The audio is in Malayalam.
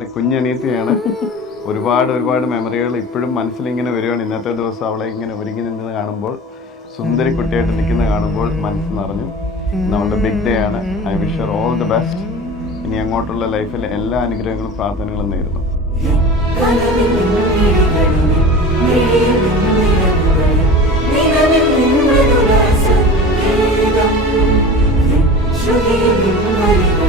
എൻ്റെ കുഞ്ഞനിയത്തിയാണ്. ഒരുപാട് മെമ്മറികൾ ഇപ്പോഴും മനസ്സിലിങ്ങനെ വരികയാണ്. ഇന്നത്തെ ദിവസം അവളെ ഇങ്ങനെ ഒരുങ്ങി നിന്നത് കാണുമ്പോൾ, സുന്ദരി കുട്ടിയായിട്ട് നിൽക്കുന്നത് കാണുമ്പോൾ മനസ്സ് നിറഞ്ഞു. നമ്മളുടെ ബിഗ് ഡേ ആണ്. I wish Har all the best. ഇനി അങ്ങോട്ടുള്ള ലൈഫിലെ എല്ലാ അനുഗ്രഹങ്ങളും പ്രാർത്ഥനകളും നേരുന്നു. ശ്രുതിയിൽ